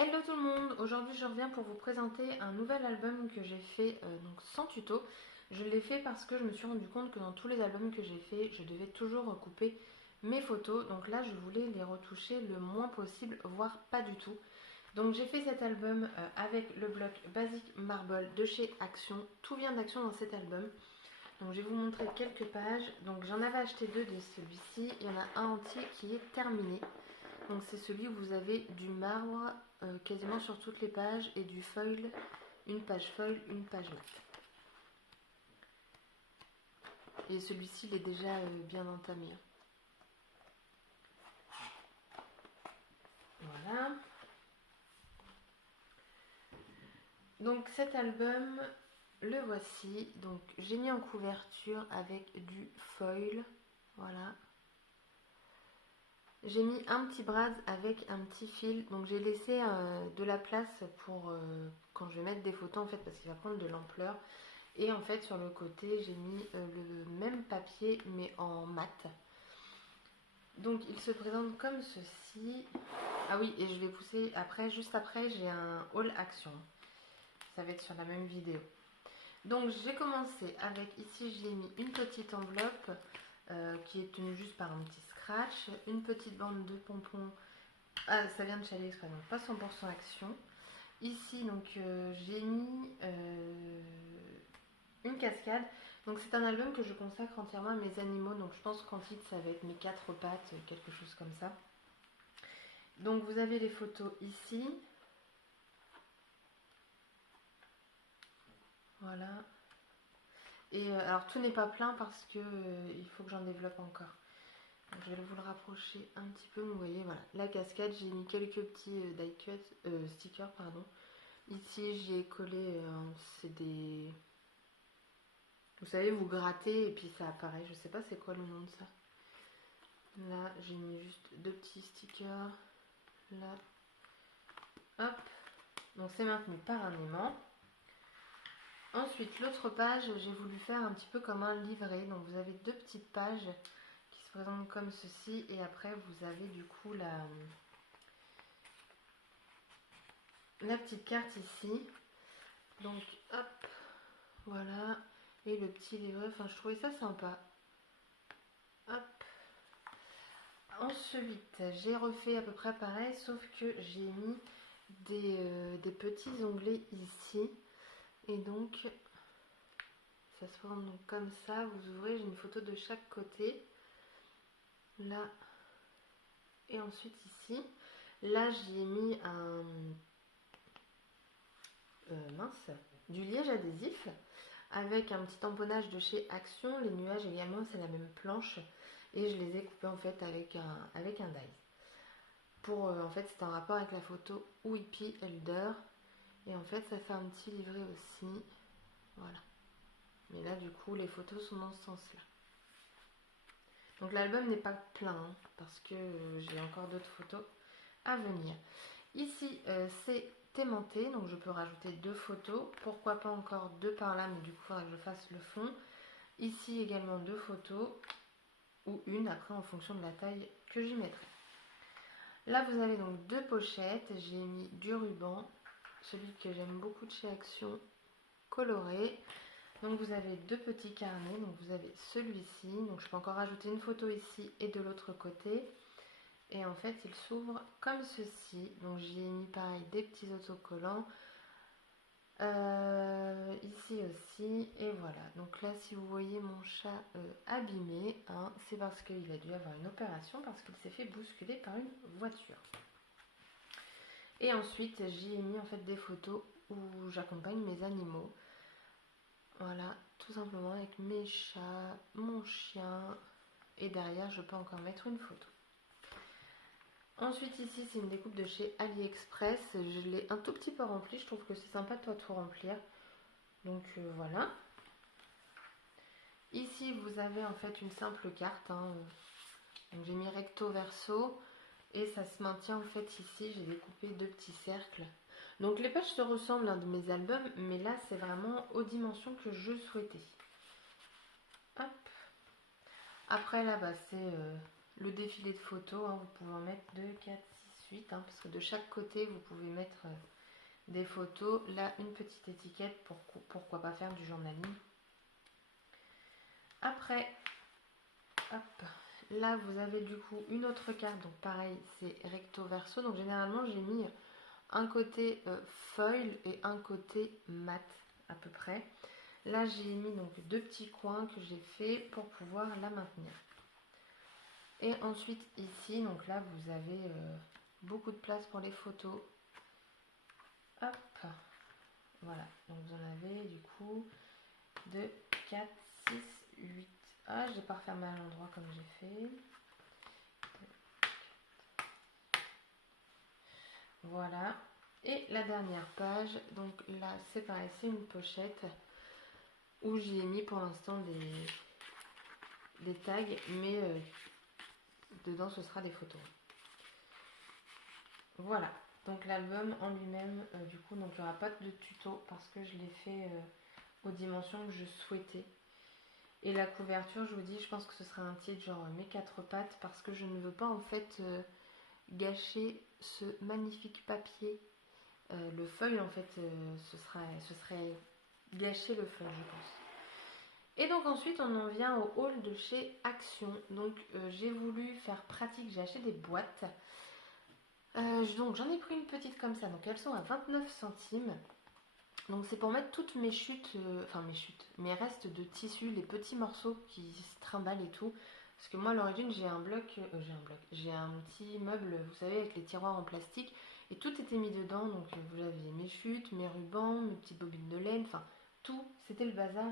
Hello tout le monde, aujourd'hui je reviens pour vous présenter un nouvel album que j'ai fait donc sans tuto. Je l'ai fait parce que je me suis rendu compte que dans tous les albums que j'ai fait, je devais toujours recouper mes photos. Donc là je voulais les retoucher le moins possible, voire pas du tout. Donc j'ai fait cet album avec le bloc Basic Marble de chez Action. Tout vient d'Action dans cet album. Donc je vais vous montrer quelques pages. Donc j'en avais acheté deux de celui-ci. Il y en a un entier qui est terminé. Donc c'est celui où vous avez du marbre quasiment sur toutes les pages et du foil, une page foil, une page mat. Et celui-ci il est déjà bien entamé. Voilà. Donc cet album, le voici. Donc j'ai mis en couverture avec du foil. Voilà. J'ai mis un petit brad avec un petit fil. Donc j'ai laissé de la place pour quand je vais mettre des photos en fait parce qu'il va prendre de l'ampleur. Et en fait sur le côté j'ai mis le même papier mais en mat. Donc il se présente comme ceci. Ah oui, et je vais pousser après, juste après j'ai un haul action. Ça va être sur la même vidéo. Donc j'ai commencé avec, ici j'ai mis une petite enveloppe qui est tenue juste par un petit scratch. Une petite bande de pompons. Ah, ça vient de chez AliExpress, donc pas 100% action. Ici donc j'ai mis une cascade. Donc c'est un album que je consacre entièrement à mes animaux. Donc je pense qu'en titre ça va être mes quatre pattes, quelque chose comme ça. Donc vous avez les photos ici. Voilà. Et alors tout n'est pas plein parce que il faut que j'en développe encore. Donc, je vais vous le rapprocher un petit peu. Vous voyez, voilà. La cascade, j'ai mis quelques petits die cut, stickers, pardon. Ici j'ai collé, c'est des... Vous savez, vous grattez et puis ça apparaît. Je sais pas c'est quoi le nom de ça. Là, j'ai mis juste deux petits stickers. Là. Hop. Donc c'est maintenu par un aimant. Ensuite, l'autre page, j'ai voulu faire un petit peu comme un livret. Donc vous avez deux petites pages qui se présentent comme ceci. Et après, vous avez du coup la petite carte ici. Donc hop. Voilà. Et le petit livret. Enfin, je trouvais ça sympa. Hop. Ensuite, j'ai refait à peu près pareil, sauf que j'ai mis des petits onglets ici. Et donc, ça se présente donc comme ça. Vous ouvrez, j'ai une photo de chaque côté. Là. Et ensuite ici. Là, j'y ai mis un... du liège adhésif. Avec un petit tamponnage de chez Action. Les nuages également, c'est la même planche. Et je les ai coupés en fait avec un die. Pour, en fait, c'est en rapport avec la photo Whippy Elder. Et en fait, ça fait un petit livret aussi. Voilà. Mais là, du coup, les photos sont dans ce sens-là. Donc l'album n'est pas plein, hein, parce que j'ai encore d'autres photos à venir. Ici, c'est aimanté, donc je peux rajouter deux photos. Pourquoi pas encore deux par là, mais du coup, il faudra que je fasse le fond. Ici également deux photos, ou une, après en fonction de la taille que j'y mettrai. Là, vous avez donc deux pochettes. J'ai mis du ruban, celui que j'aime beaucoup de chez Action, coloré. Donc vous avez deux petits carnets. Donc vous avez celui-ci. Donc je peux encore rajouter une photo ici et de l'autre côté. Et en fait, il s'ouvre comme ceci. Donc j'y ai mis pareil des petits autocollants. Ici aussi. Et voilà. Donc là, si vous voyez mon chat abîmé, hein, c'est parce qu'il a dû avoir une opération, parce qu'il s'est fait bousculer par une voiture. Et ensuite, j'y ai mis en fait des photos où j'accompagne mes animaux. Voilà, tout simplement avec mes chats, mon chien. Et derrière, je peux encore mettre une photo. Ensuite, ici, c'est une découpe de chez AliExpress. Je l'ai un tout petit peu remplie. Je trouve que c'est sympa de pas tout remplir. Donc voilà. Ici, vous avez en fait une simple carte. Hein. Donc j'ai mis recto verso. Et ça se maintient en fait ici, j'ai découpé deux petits cercles. Donc les pages se ressemblent à de mes albums, mais là c'est vraiment aux dimensions que je souhaitais. Hop. Après là, c'est le défilé de photos, hein. Vous pouvez en mettre 2, 4, suite, hein, parce que de chaque côté vous pouvez mettre des photos. Là, une petite étiquette pour pourquoi pas faire du journaling. Après, hop, là vous avez du coup une autre carte, donc pareil, c'est recto verso. Donc généralement j'ai mis un côté foil et un côté mat à peu près. Là j'ai mis donc deux petits coins que j'ai fait pour pouvoir la maintenir. Et ensuite ici, donc là vous avez beaucoup de place pour les photos. Hop, voilà, donc vous en avez du coup 2, 4, 6, 8. Ah, j'ai pas refermé à l'endroit comme j'ai fait. Voilà. Et la dernière page, donc là c'est pareil, c'est une pochette où j'ai mis pour l'instant des tags, mais dedans ce sera des photos. Voilà, donc l'album en lui-même, du coup, donc il n'y aura pas de tuto parce que je l'ai fait aux dimensions que je souhaitais. Et la couverture, je vous dis, je pense que ce sera un titre genre mes quatre pattes parce que je ne veux pas en fait gâcher ce magnifique papier. Le feuille en fait, ce serait gâcher le feuille, je pense. Et donc ensuite on en vient au haul de chez Action. Donc j'ai voulu faire pratique, j'ai acheté des boîtes. Donc j'en ai pris une petite comme ça, donc elles sont à 29 centimes. Donc c'est pour mettre toutes mes chutes, mes restes de tissu, les petits morceaux qui se trimballent et tout. Parce que moi à l'origine j'ai un petit meuble, vous savez, avec les tiroirs en plastique. Et tout était mis dedans, donc vous aviez mes chutes, mes rubans, mes petites bobines de laine, enfin tout, c'était le bazar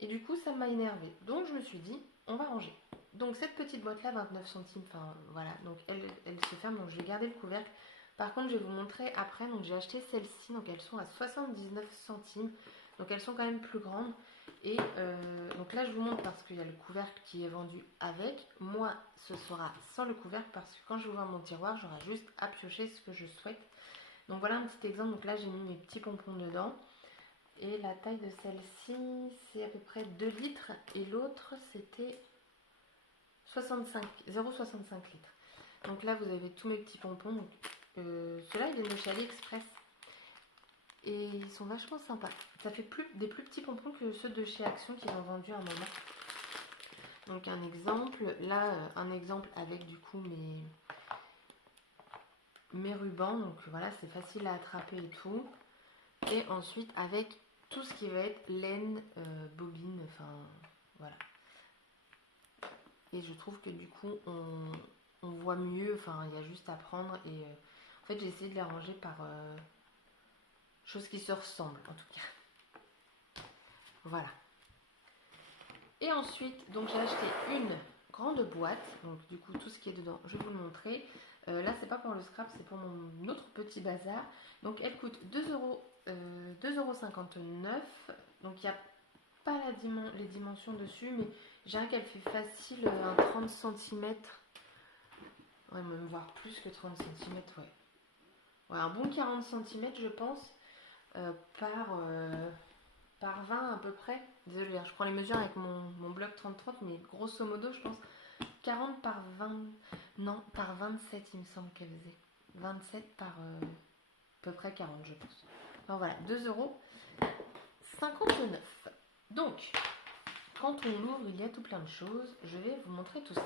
et du coup ça m'a énervée. Donc je me suis dit, on va ranger. Donc cette petite boîte là, 29 centimes, enfin voilà, donc elle se ferme, donc je vais garder le couvercle. Par contre je vais vous montrer après, donc j'ai acheté celles-ci, donc elles sont à 79 centimes, donc elles sont quand même plus grandes. Et donc là je vous montre parce qu'il y a le couvercle qui est vendu avec. Moi ce sera sans le couvercle parce que quand je vais ouvrir mon tiroir, j'aurai juste à piocher ce que je souhaite. Donc voilà un petit exemple, donc là j'ai mis mes petits pompons dedans. Et la taille de celle-ci, c'est à peu près 2 litres. Et l'autre, c'était 0,65 litres. Donc là, vous avez tous mes petits pompons. Ceux-là, ils viennent de chez AliExpress. Et ils sont vachement sympas. Ça fait des plus petits pompons que ceux de chez Action qu'ils ont vendus à un moment. Donc un exemple. Là, un exemple avec du coup mes rubans. Donc voilà, c'est facile à attraper et tout. Et ensuite avec tout ce qui va être laine, bobine, enfin voilà. Et je trouve que du coup on voit mieux, enfin il y a juste à prendre et en fait j'ai essayé de les ranger par choses qui se ressemblent en tout cas. Voilà. Et ensuite donc j'ai acheté une grande boîte, donc du coup tout ce qui est dedans je vais vous le montrer. Là c'est pas pour le scrap, c'est pour mon autre petit bazar. Donc elle coûte 2,59 €. Donc il n'y a pas les dimensions dessus, mais j'ai un qu'elle fait facile un 30 cm. Ouais, même voir plus que 30 cm, ouais. Ouais, un bon 40 cm je pense, par 20 à peu près. Désolée, je prends les mesures avec mon bloc 30-30, mais grosso modo je pense 40 par 20, non, par 27 il me semble qu'elle faisait. 27 par à peu près 40 je pense. Enfin voilà, 2,59 €. Donc, quand on l'ouvre, il y a tout plein de choses. Je vais vous montrer tout ça.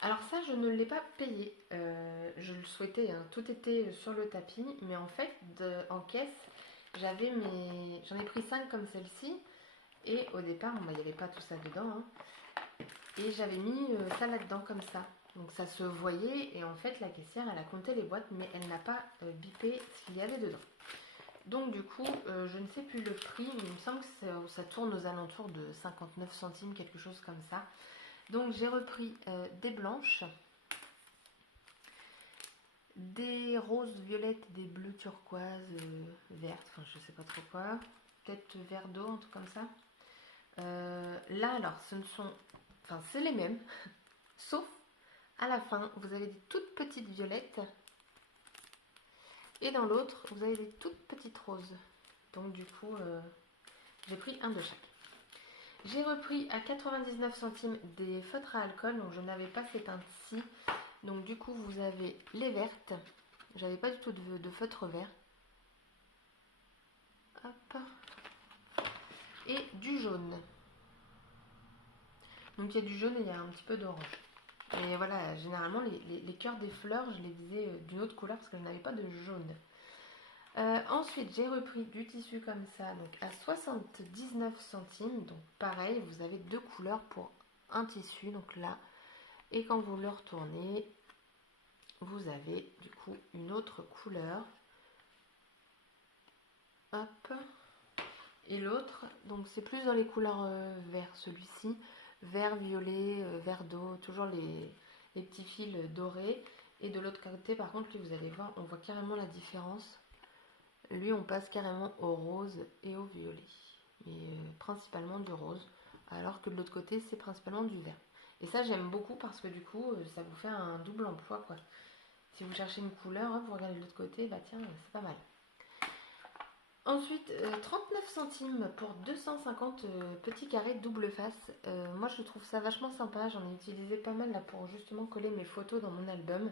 Alors ça, je ne l'ai pas payé. Je le souhaitais, hein. Tout était sur le tapis. Mais en fait, en caisse, j'en ai pris 5 comme celle-ci. Et au départ, il n'y avait pas tout ça dedans. Hein. Et j'avais mis ça là-dedans comme ça. Donc ça se voyait. Et en fait, la caissière, elle a compté les boîtes, mais elle n'a pas bipé ce qu'il y avait dedans. Donc du coup, je ne sais plus le prix, mais il me semble que ça tourne aux alentours de 59 centimes, quelque chose comme ça. Donc j'ai repris des blanches, des roses violettes, des bleus turquoises, vertes, enfin je sais pas trop quoi, peut-être vert d'eau, un truc comme ça. Là alors, c'est les mêmes, sauf à la fin, vous avez des toutes petites violettes. Et dans l'autre, vous avez des toutes petites roses. Donc du coup, j'ai pris un de chaque. J'ai repris à 99 centimes des feutres à alcool. Donc je n'avais pas ces teintes-ci. Donc du coup vous avez les vertes, j'avais pas du tout de feutre vert. Hop. Et du jaune. Donc il y a du jaune et il y a un petit peu d'orange. Et voilà, généralement les cœurs des fleurs, je les faisais d'une autre couleur parce que je n'avais pas de jaune. Ensuite, j'ai repris du tissu comme ça, donc à 79 centimes. Donc pareil, vous avez deux couleurs pour un tissu, donc là. Et quand vous le retournez, vous avez du coup une autre couleur. Hop. Et l'autre, donc c'est plus dans les couleurs vert, celui-ci. Vert, violet, vert d'eau, toujours les petits fils dorés. Et de l'autre côté, par contre, lui, vous allez voir, on voit carrément la différence. Lui, on passe carrément au rose et au violet. Mais principalement du rose. Alors que de l'autre côté, c'est principalement du vert. Et ça, j'aime beaucoup parce que du coup, ça vous fait un double emploi, quoi. Si vous cherchez une couleur, hop, vous regardez de l'autre côté, bah tiens, c'est pas mal. Ensuite, 39 centimes pour 250 petits carrés double face. Moi, je trouve ça vachement sympa. J'en ai utilisé pas mal là pour justement coller mes photos dans mon album.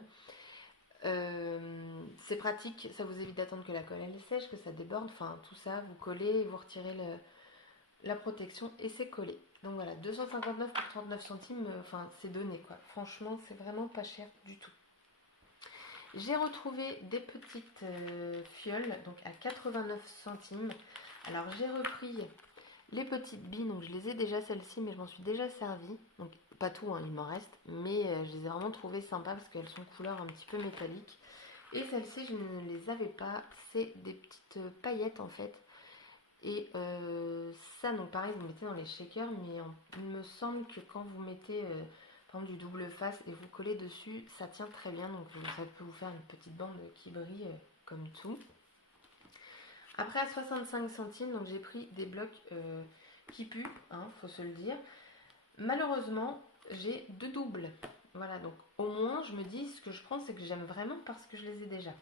C'est pratique, ça vous évite d'attendre que la colle elle sèche, que ça déborde. Enfin, tout ça, vous collez, vous retirez la protection et c'est collé. Donc voilà, 259 pour 39 centimes, enfin, c'est donné quoi. Franchement, c'est vraiment pas cher du tout. J'ai retrouvé des petites fioles, donc à 89 centimes. Alors j'ai repris les petites billes, donc je les ai déjà celles-ci, mais je m'en suis déjà servi. Donc pas tout, hein, il m'en reste, mais je les ai vraiment trouvées sympas parce qu'elles sont couleur un petit peu métallique. Et celles-ci, je ne les avais pas, c'est des petites paillettes en fait. Et ça, donc pareil, vous mettez dans les shakers, mais il me semble que quand vous mettez par exemple du double face et vous collez dessus, ça tient très bien, donc ça peut vous faire une petite bande qui brille comme tout. Après à 65 centimes, donc j'ai pris des blocs qui puent, hein, faut se le dire. Malheureusement, j'ai deux doubles. Voilà, donc au moins je me dis ce que je prends, c'est que j'aime vraiment parce que je les ai déjà.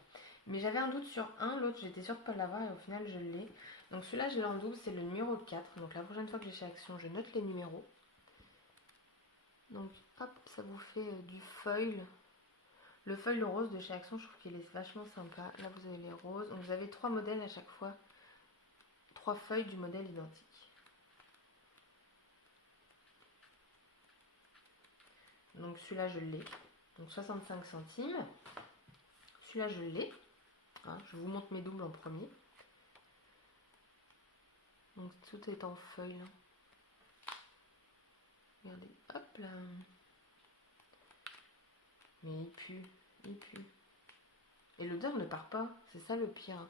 Mais j'avais un doute sur un, l'autre j'étais sûre de ne pas l'avoir et au final je l'ai. Donc celui-là je l'ai en double, c'est le numéro 4. Donc la prochaine fois que j'ai chez Action, je note les numéros. Donc hop, ça vous fait du foil. Le foil rose de chez Action, je trouve qu'il est vachement sympa. Là vous avez les roses. Donc vous avez trois modèles à chaque fois. Trois feuilles du modèle identique. Donc celui-là je l'ai. Donc 65 centimes. Celui-là je l'ai. Hein, je vous montre mes doubles en premier. Donc tout est en feuille. Regardez, hop là. Mais il pue, il pue. Et l'odeur ne part pas, c'est ça le pire.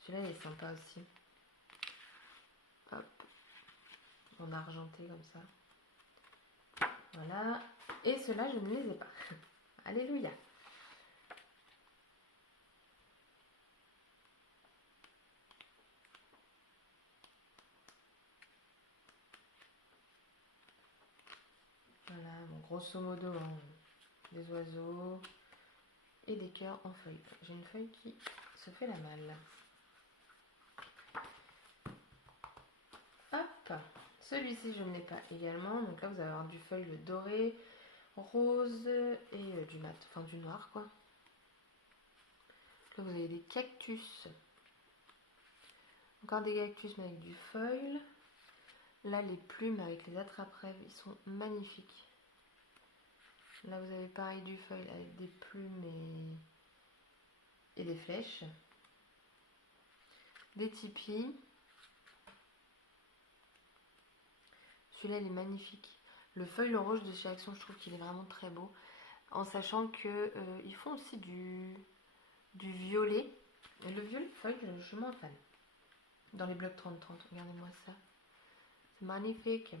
Celui-là il est sympa aussi. Hop. En argenté comme ça. Voilà. Et ceux-là je ne les ai pas. Alléluia. Voilà, bon, grosso modo, hein, des oiseaux et des cœurs en feuille. J'ai une feuille qui se fait la malle. Hop, celui-ci je ne l'ai pas également. Donc là vous allez avoir du feuille doré, rose et du mat, enfin du noir quoi. Là vous avez des cactus. Encore des cactus mais avec du foil. Là les plumes avec les attrape-rêves, ils sont magnifiques. Là vous avez pareil du foil avec des plumes et des flèches. Des tipis. Celui-là il est magnifique. Le feuille rouge de chez Action, je trouve qu'il est vraiment très beau. En sachant que ils font aussi du violet. Et le violet feuille, je suis moins fan. Dans les blocs 30-30, regardez-moi ça. C'est magnifique.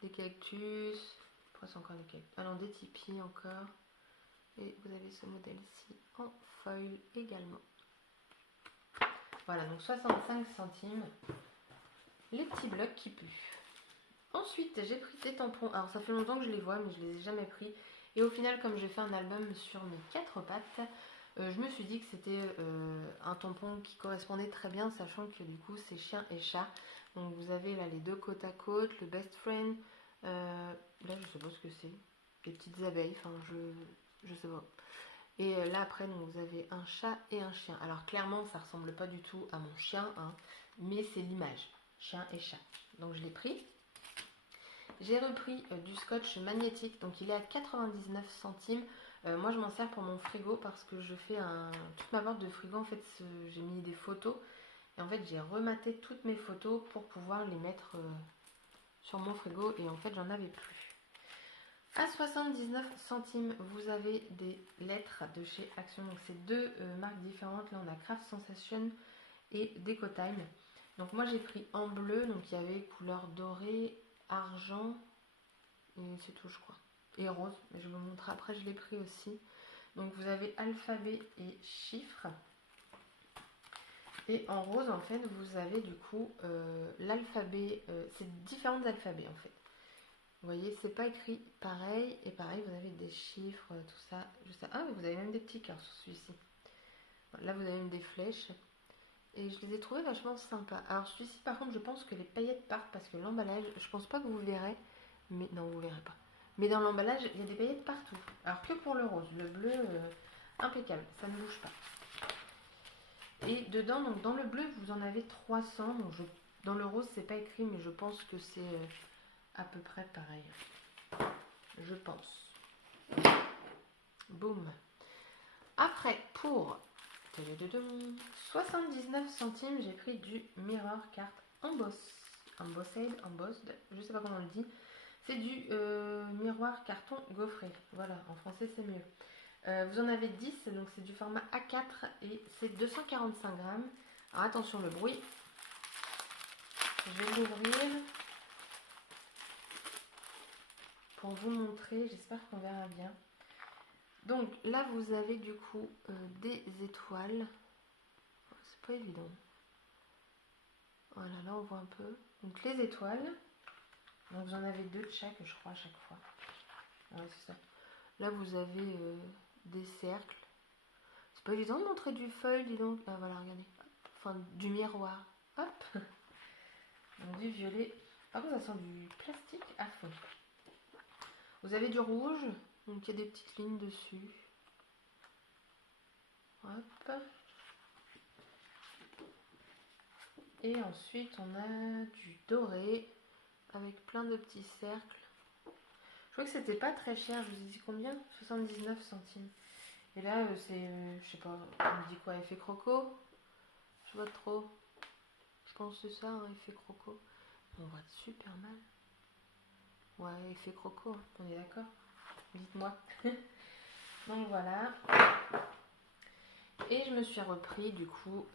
Des cactus. Pourquoi c'est encore des cactus? Ah non, des tipis encore. Et vous avez ce modèle-ci en foil également. Voilà, donc 65 centimes. Les petits blocs qui puent. Ensuite, j'ai pris des tampons. Alors, ça fait longtemps que je les vois, mais je les ai jamais pris. Et au final, comme j'ai fait un album sur mes 4 pattes, je me suis dit que c'était un tampon qui correspondait très bien, sachant que du coup, c'est chien et chat. Donc, vous avez là les deux côte à côte, le best friend. Là, je sais pas ce que c'est. des petites abeilles, enfin je sais pas. Et là après donc, vous avez un chat et un chien. Alors clairement ça ressemble pas du tout à mon chien, hein, mais c'est l'image, chien et chat. Donc je l'ai pris. J'ai repris du scotch magnétique, donc il est à 99 centimes. Moi je m'en sers pour mon frigo parce que je fais toute ma boîte de frigo, en fait j'ai mis des photos. Et en fait j'ai rematé toutes mes photos pour pouvoir les mettre sur mon frigo et en fait j'en avais plus. À 79 centimes, vous avez des lettres de chez Action. Donc c'est deux marques différentes. Là on a Craft Sensation et Deco Time. Donc moi j'ai pris en bleu, donc il y avait couleur dorée, argent et c'est tout je crois. Et rose, mais je vous montre après, je l'ai pris aussi. Donc vous avez alphabet et chiffres. Et en rose en fait vous avez du coup l'alphabet, c'est différents alphabets en fait. Vous voyez, c'est pas écrit pareil. Et pareil, vous avez des chiffres, tout ça. Juste ah, vous avez même des petits cœurs sur celui-ci. Là, vous avez même des flèches. Et je les ai trouvés vachement sympas. Alors, celui-ci, par contre, je pense que les paillettes partent parce que l'emballage, je pense pas que vous verrez. Mais non, vous verrez pas. Mais dans l'emballage, il y a des paillettes partout. Alors que pour le rose, le bleu, impeccable. Ça ne bouge pas. Et dedans, donc dans le bleu, vous en avez 300. Donc dans le rose, c'est pas écrit, mais je pense que c'est à peu près pareil. Je pense. Boum. Après, pour 79 centimes, j'ai pris du Mirror Carte Embossed, je sais pas comment on le dit. C'est du miroir carton gaufré. Voilà, en français c'est mieux. Vous en avez 10, donc c'est du format A4 et c'est 245 grammes. Alors attention le bruit. Je vais l'ouvrir pour vous montrer, j'espère qu'on verra bien. Donc là vous avez du coup des étoiles. C'est pas évident. Voilà, là on voit un peu. Donc les étoiles. Donc vous en avez deux de chaque, je crois, à chaque fois. Ouais, c'est ça. Là vous avez des cercles. C'est pas évident de montrer du feuille, dis donc. Ah voilà, regardez. Enfin, du miroir. Hop. Donc du violet. Par contre, ça sent du plastique à fond. Vous avez du rouge. Donc il y a des petites lignes dessus. Hop. Et ensuite, on a du doré avec plein de petits cercles. Je crois que c'était pas très cher. Je vous ai dit combien? 79 centimes. Et là, c'est, je sais pas, on me dit quoi? Effet croco? Je vois trop. Je pense que c'est ça, hein, effet croco. On voit super mal. Ouais, effet croco, hein, on est d'accord? Dites-moi. Donc voilà. Et je me suis repris du coup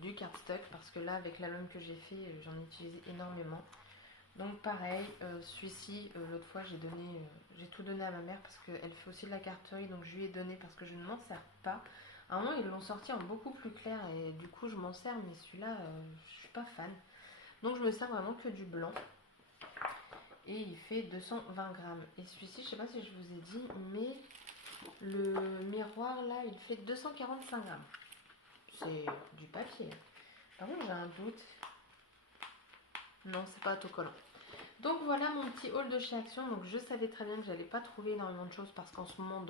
du cardstock parce que là avec l'album que j'ai fait j'en ai utilisé énormément. Donc pareil, celui-ci l'autre fois j'ai tout donné à ma mère parce qu'elle fait aussi de la carterie, donc je lui ai donné parce que je ne m'en sers pas. À un moment ils l'ont sorti en beaucoup plus clair et du coup je m'en sers, mais celui-là je suis pas fan. Donc je me sers vraiment que du blanc. Et il fait 220 grammes. Et celui-ci, je sais pas si je vous ai dit, mais le miroir là, il fait 245 grammes. C'est du papier. Par contre, j'ai un doute. Non, c'est pas autocollant. Donc voilà mon petit haul de chez Action. Donc je savais très bien que j'allais pas trouver énormément de choses parce qu'en ce moment,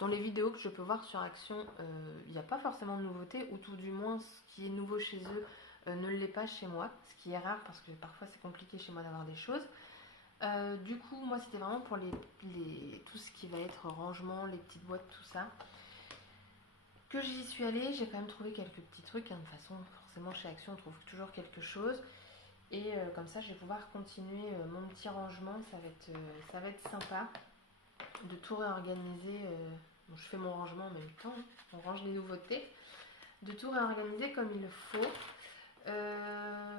dans les vidéos que je peux voir sur Action, il n'y a pas forcément de nouveautés, ou tout du moins ce qui est nouveau chez eux ne l'est pas chez moi. Ce qui est rare parce que parfois c'est compliqué chez moi d'avoir des choses. Du coup, moi, c'était vraiment pour tout ce qui va être rangement, les petites boîtes, tout ça. Que j'y suis allée, j'ai quand même trouvé quelques petits trucs. Hein. De toute façon, forcément, chez Action, on trouve toujours quelque chose. Et comme ça, je vais pouvoir continuer mon petit rangement. Ça va être sympa de tout réorganiser. Bon, je fais mon rangement en même temps. Hein. On range les nouveautés. De tout réorganiser comme il le faut.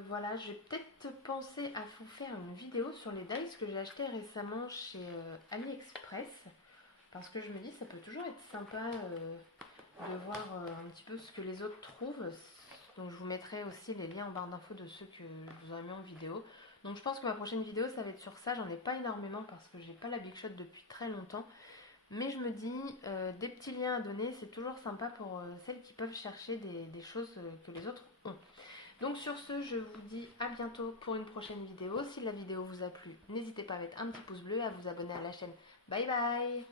Voilà, je vais peut-être penser à vous faire une vidéo sur les dies que j'ai acheté récemment chez AliExpress parce que je me dis ça peut toujours être sympa de voir un petit peu ce que les autres trouvent. Donc je vous mettrai aussi les liens en barre d'infos de ceux que vous aurez mis en vidéo. Donc je pense que ma prochaine vidéo ça va être sur ça. J'en ai pas énormément parce que j'ai pas la Big Shot depuis très longtemps. Mais je me dis, des petits liens à donner, c'est toujours sympa pour celles qui peuvent chercher des choses que les autres ont. Donc sur ce, je vous dis à bientôt pour une prochaine vidéo. Si la vidéo vous a plu, n'hésitez pas à mettre un petit pouce bleu et à vous abonner à la chaîne Bye bye!